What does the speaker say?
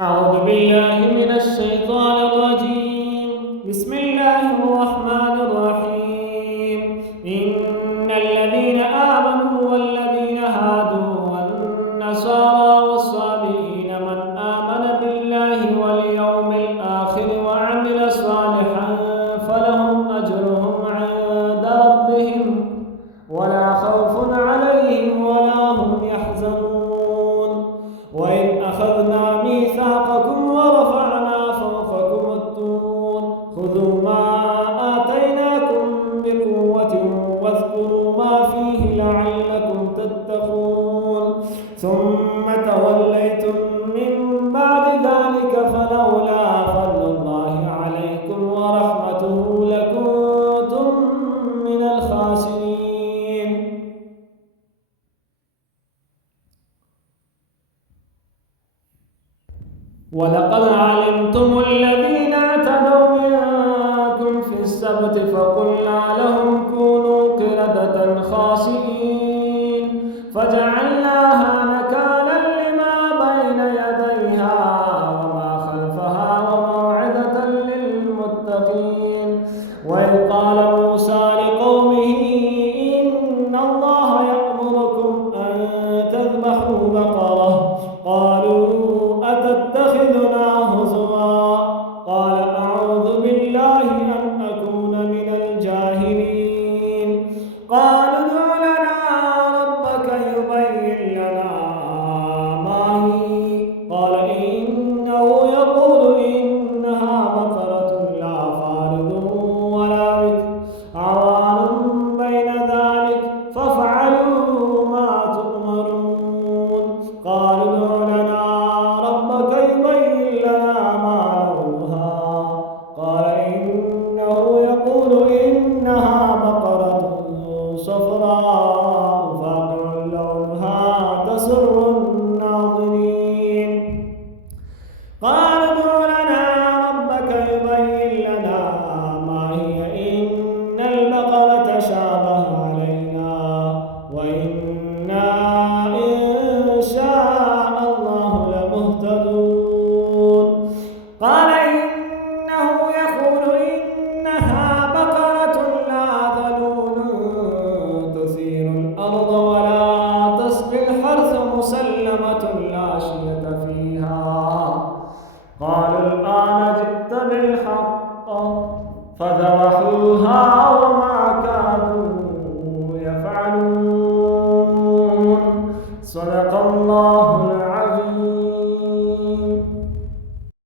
أعوذ بالله من الشيطان الرجيم. بسم الله الرحمن الرحيم. إن الذين آمنوا والذين هادوا والنصارى والصابئين من آمن بالله واليوم الآخر وعمل صالحا فلهم أجرهم عند ربهم ولا خوف عليهم ولا هم يحزنون. وإذ أخذنا ميثاقكم ورفعنا فوقكم الطور خذوا ما آتيناكم بقوة واذكروا ما فيه لعلكم تتقون ثم توليتم من بعد ذلك فلولا فضل الله عليكم ورحمته لكنتم من الخاسرين. ولقد علمتم الذين اعتدوا منكم في السبت فقلنا لهم كونوا قردة خاسئين فجعلناها نكالا لما بين يديها وما خلفها وموعظة للمتقين. وإذ قال موسى لقومه إن الله يأمركم أن تذبحوا بقرة قالوا أتتخذنا هزوا قال أعوذ بالله أن أكون من الجاهلين. قالوا ادع لنا ربك يبين لنا ما هي قال إنه يقول إنها بقرة لا فارض ولا بكر عوان بين ذلك فافعلوا ما تؤمرون. قالوا ادع لنا ربك يبين لنا ما لونها قال إنه يقول إنها بقرة صفراء فاقع لونها تسر الناظرين. قالوا ادع لنا ربك يبين لنا ما هي إن البقرة شابه علينا وإنا إن شاء الله لمهتدون. قال إنه يقول إنها بقرة لا ذلول تثير الأرض ولا تسقي الحرث مسلمة لا شية فيها. قالوا الآن جئت بالحق فذبحوها وما كانوا يفعلون. صدق الله